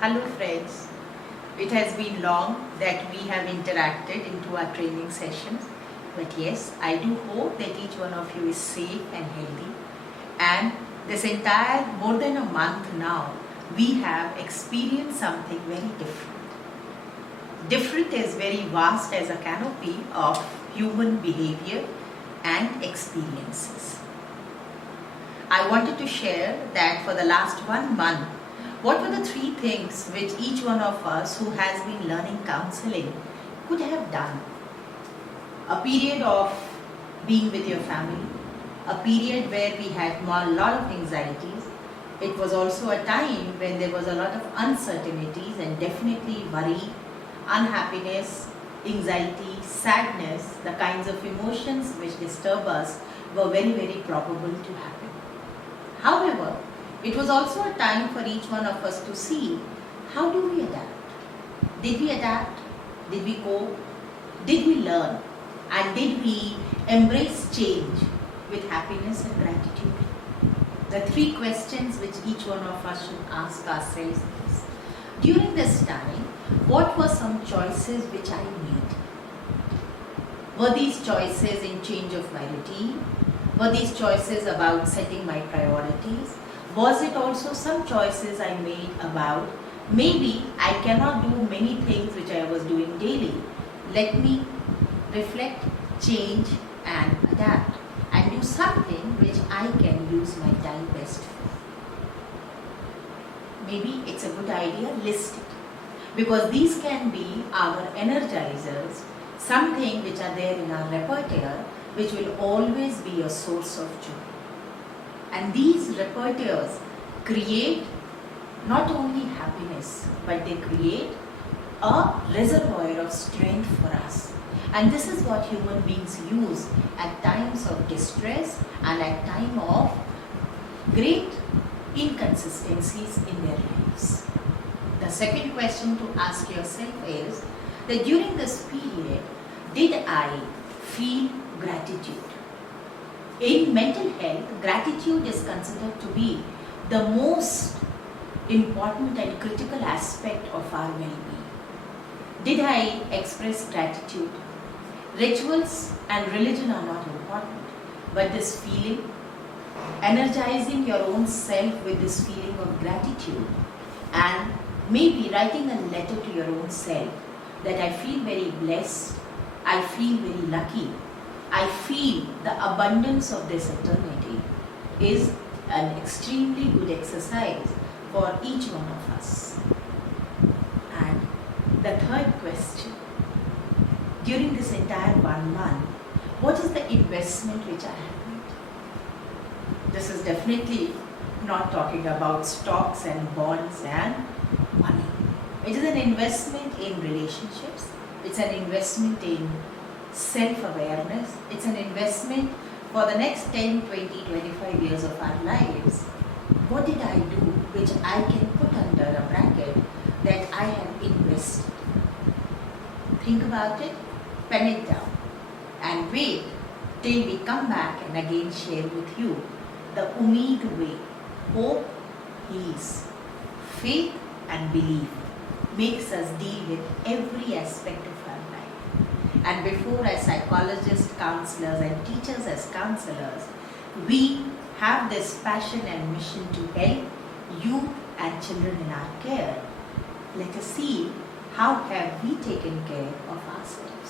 Hello friends, it has been long that we have interacted into our training sessions, but yes, I do hope that each one of you is safe and healthy, and this entire more than a month now we have experienced something very different. Different is very vast as a canopy of human behavior and experiences. I wanted to share that for the last 1 month, what were the 3 things which each one of us who has been learning counseling could have done? A period of being with your family, a period where we had a lot of anxieties. It was also a time when there was a lot of uncertainties and definitely worry, unhappiness, anxiety, sadness, the kinds of emotions which disturb us were very, very probable to happen. However, it was also a time for each one of us to see how do we adapt. Did we adapt? Did we cope? Did we learn? And did we embrace change with happiness and gratitude? The 3 questions which each one of us should ask ourselves is, during this time, what were some choices which I made? Were these choices in change of my routine? Were these choices about setting my priorities? Was it also some choices I made about maybe I cannot do many things which I was doing daily? Let me reflect, change and adapt and do something which I can use my time best for. Maybe it's a good idea, list it. Because these can be our energizers, something which are there in our repertoire which will always be a source of joy. And these repertoires create not only happiness, but they create a reservoir of strength for us. And this is what human beings use at times of distress and at time of great inconsistencies in their lives. The second question to ask yourself is that during this period, did I feel gratitude? In mental health, gratitude is considered to be the most important and critical aspect of our well-being. Did I express gratitude? Rituals and religion are not important, but this feeling, energizing your own self with this feeling of gratitude and maybe writing a letter to your own self that I feel very blessed, I feel very lucky, I feel the abundance of this eternity is an extremely good exercise for each one of us. And the third question, during this entire 1 month, what is the investment which I have made? This is definitely not talking about stocks and bonds and money. It is an investment in relationships. It's an investment in self-awareness. It's an investment for the next 10, 20, 25 years of our lives. What did I do which I can put under a bracket that I have invested? Think about it, pen it down and wait till we come back and again share with you the Umeed way. Hope, peace, faith and belief makes us deal with every aspect of our life. And before, as psychologists, counselors and teachers as counselors, we have this passion and mission to help youth and children in our care. Let us see how have we taken care of ourselves.